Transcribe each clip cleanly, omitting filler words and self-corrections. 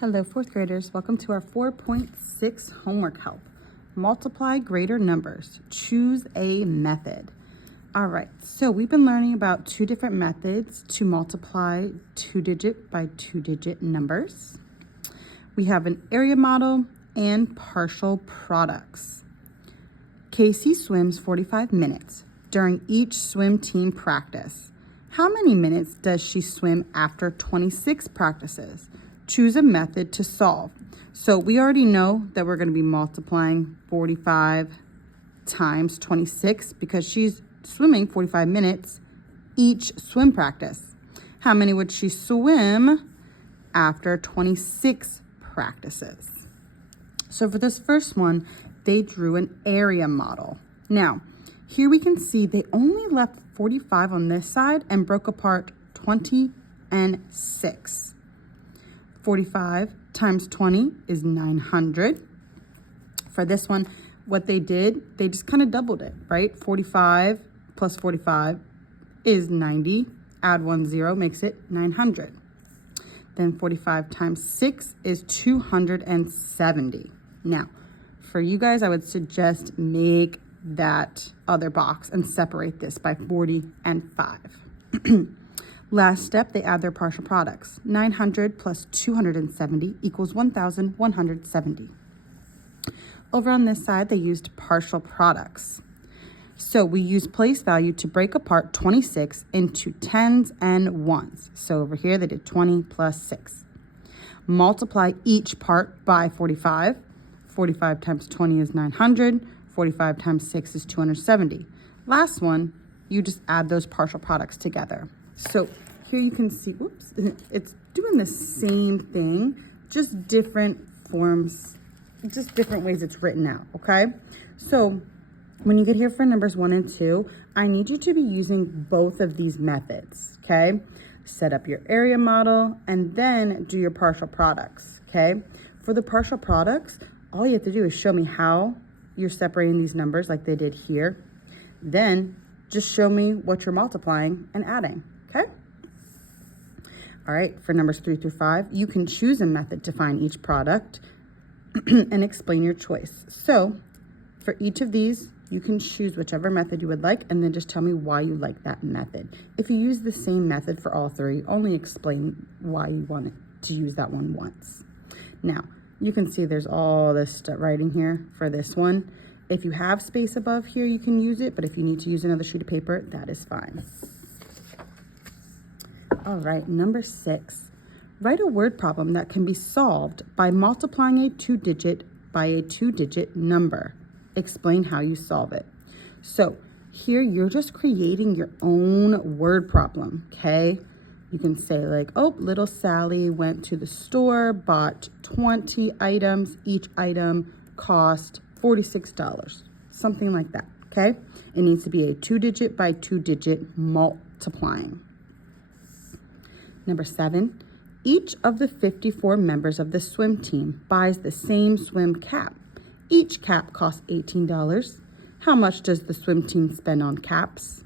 Hello, fourth graders. Welcome to our 4.6 homework help. Multiply greater numbers. Choose a method. All right, so we've been learning about two different methods to multiply two-digit by two-digit numbers. We have an area model and partial products. Casey swims 45 minutes during each swim team practice. How many minutes does she swim after 26 practices? Choose a method to solve. So we already know that we're going to be multiplying 45 times 26 because she's swimming 45 minutes each swim practice. How many would she swim after 26 practices? So for this first one, they drew an area model. Now, here we can see they only left 45 on this side and broke apart 20 and 6. 45 times 20 is 900. For this one, what they did, they just kind of doubled it, right? 45 plus 45 is 90. Add 1 0 makes it 900. Then 45 times 6 is 270. Now, for you guys, I would suggest make that other box and separate this by 40 and 5. Last step, they add their partial products. 900 plus 270 equals 1,170. Over on this side, they used partial products. So we use place value to break apart 26 into tens and ones. So over here, they did 20 plus 6. Multiply each part by 45. 45 times 20 is 900. 45 times 6 is 270. Last one, you just add those partial products together. So here you can see, whoops, it's doing the same thing, just different forms, just different ways it's written out, okay? So when you get here for numbers 1 and 2, I need you to be using both of these methods, okay? Set up your area model and then do your partial products, okay? For the partial products, all you have to do is show me how you're separating these numbers like they did here. Then just show me what you're multiplying and adding, okay? All right, for numbers 3 through 5, you can choose a method to find each product and explain your choice. So for each of these, you can choose whichever method you would like and then just tell me why you like that method. If you use the same method for all three, only explain why you want to use that one once. Now, you can see there's all this writing here for this one. If you have space above here, you can use it, but if you need to use another sheet of paper, that is fine. All right, number 6. Write a word problem that can be solved by multiplying a two-digit by a two-digit number. Explain how you solve it. So here you're just creating your own word problem, okay? You can say like, oh, little Sally went to the store, bought 20 items. Each item cost $46, something like that, okay? It needs to be a two-digit by two-digit multiplying. Number 7, each of the 54 members of the swim team buys the same swim cap. Each cap costs $18. How much does the swim team spend on caps?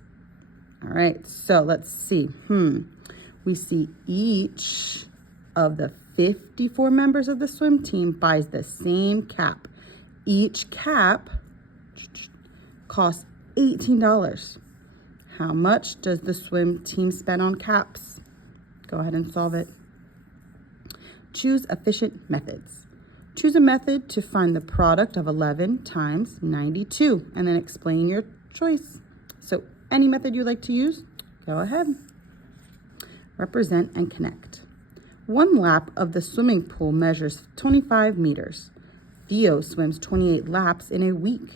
All right, so let's see. We see each of the 54 members of the swim team buys the same cap. Each cap costs $18. How much does the swim team spend on caps? Go ahead and solve it. Choose efficient methods. Choose a method to find the product of 11 times 92 and then explain your choice. So any method you like to use, go ahead. Represent and connect. One lap of the swimming pool measures 25 meters. Theo swims 28 laps in a week.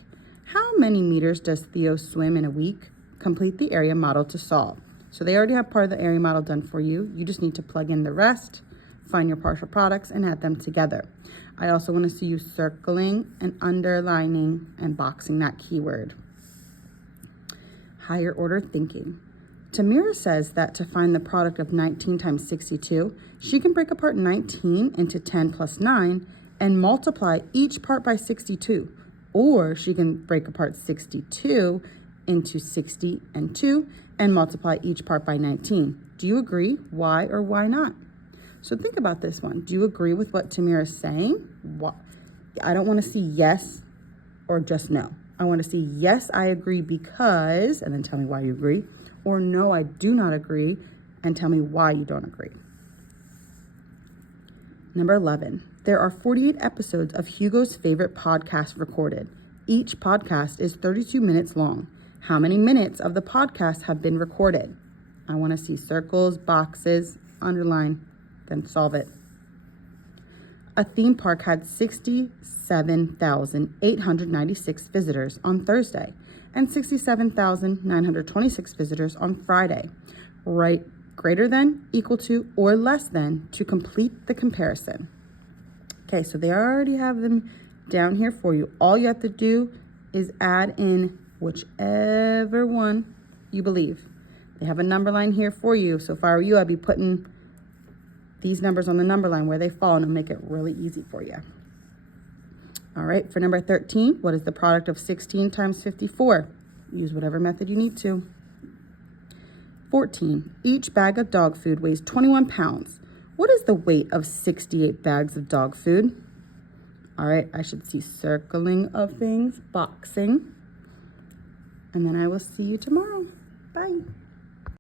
How many meters does Theo swim in a week? Complete the area model to solve. So they already have part of the area model done for you. You just need to plug in the rest, find your partial products, and add them together. I also want to see you circling and underlining and boxing that keyword. Higher order thinking. Tamira says that to find the product of 19 times 62, she can break apart 19 into 10 plus 9 and multiply each part by 62. Or she can break apart 62 into 60 and 2 and multiply each part by 19. Do you agree? Why or why not? So think about this one. Do you agree with what Tamira is saying? What? I don't want to see yes or just no. I want to see yes, I agree because, and then tell me why you agree, or no, I do not agree, and tell me why you don't agree. Number 11, there are 48 episodes of Hugo's favorite podcast recorded. Each podcast is 32 minutes long. How many minutes of the podcast have been recorded? I want to see circles, boxes, underline, then solve it. A theme park had 67,896 visitors on Thursday and 67,926 visitors on Friday. Write greater than, equal to, or less than to complete the comparison. Okay, so they already have them down here for you. All you have to do is add in whichever one you believe. They have a number line here for you. So if I were you, I'd be putting these numbers on the number line where they fall, and it'll make it really easy for you. All right, for number 13, what is the product of 16 times 54? Use whatever method you need to. 14, each bag of dog food weighs 21 pounds. What is the weight of 68 bags of dog food? All right, I should see circling of things, boxing. And then I will see you tomorrow. Bye.